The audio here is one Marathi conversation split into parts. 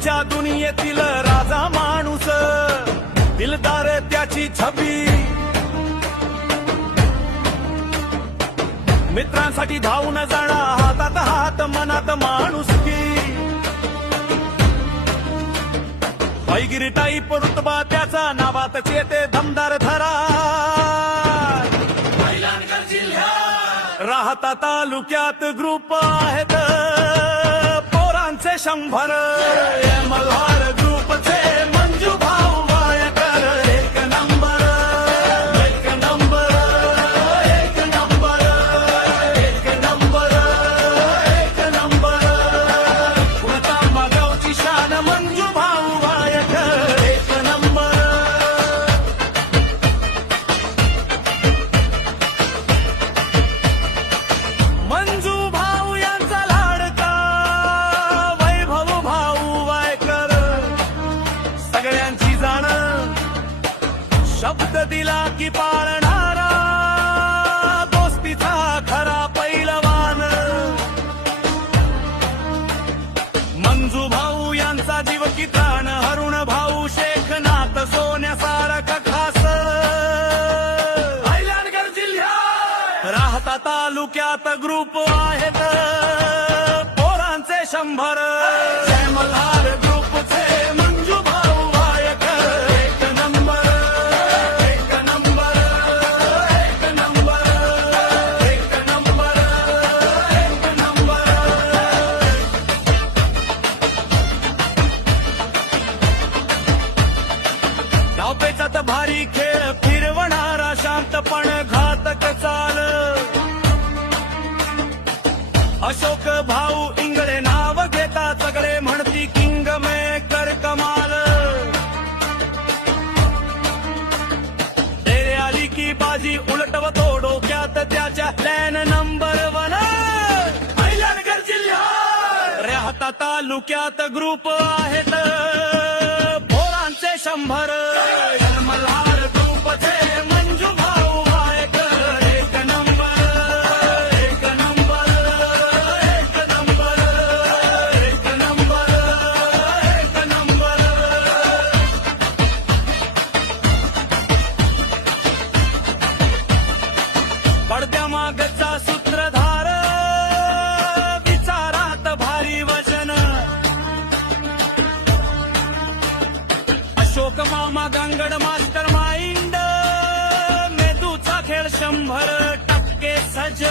तिच्या दुनियेतील राजा माणूस, दिलदार त्याची छबी, मित्रांसाठी धावून जाणा, हातात हात मनात माणुसकी, पैगिरी टाईप रुतबा त्याचा, नावातच येते दमदार थरा, राहता तालुक्यात ग्रुप आहेत पोरांचे 100, मल्हार ग्रुपचे मंजू भाऊ वायकर, एक नंबर, एक नंबर, एक नंबर, एक नंबर, एक नंबर, पुणतांबा गावची शान मंजू भाऊ वायकर, एक नंबर. मंजू भाऊ यांचा लाडका वैभव भाऊ वायकर, सगळ्यांची जाण, शब्द दिला की पाळणारा, दोस्तीचा खरा पैलवान. मंजू भाऊ यांचा जीव की प्राण, हरुण भाऊ शेखनाथ सोन्यासारखा खास, अहिल्यानगर जिल्ह्यात राहता तालुक्यात ग्रुप आहेत पोरांचे 100, जय मल्हार ग्रुपचे मंजू भाऊ वायकर, एक नंबर, एक नंबर, एक नंबर, एक नंबर, एक नंबर. धावपेचात भारी खेळ फिरवणारा, शांतपण घातक चाल, अशोक भाऊ इंगळे नाव घेता, सगळे म्हणती किंग मेकर कमाल, तेरे आली की बाजी उलटवतो डोक्यात त्याच्या, लॅन नंबर 1, अहिल्यानगर जिल्ह्यात राहता तालुक्यात ग्रुप आहेत पोरांचे 100, मल्हार ग्रुपचे मंजू भाऊ वायकर, एक नंबर, एक नंबर, एक नंबर, एक नंबर, एक नंबर. पडद्यामागचा सूत्रधार, विचारात भारी वजन, अशोक मामा गांगड मास्टर माइंड, मेंदूचा खेळ 100% सज,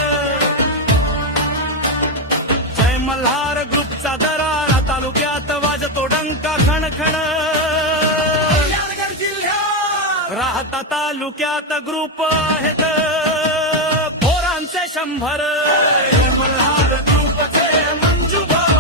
जय मल्हार ग्रुपचा दरारा, तालुक्यात वाजतो डंका खणखण, राहता तालुक्यात ग्रुप आहेत पोरांचे 100, मल्हार ग्रुपचे मंजू भाऊ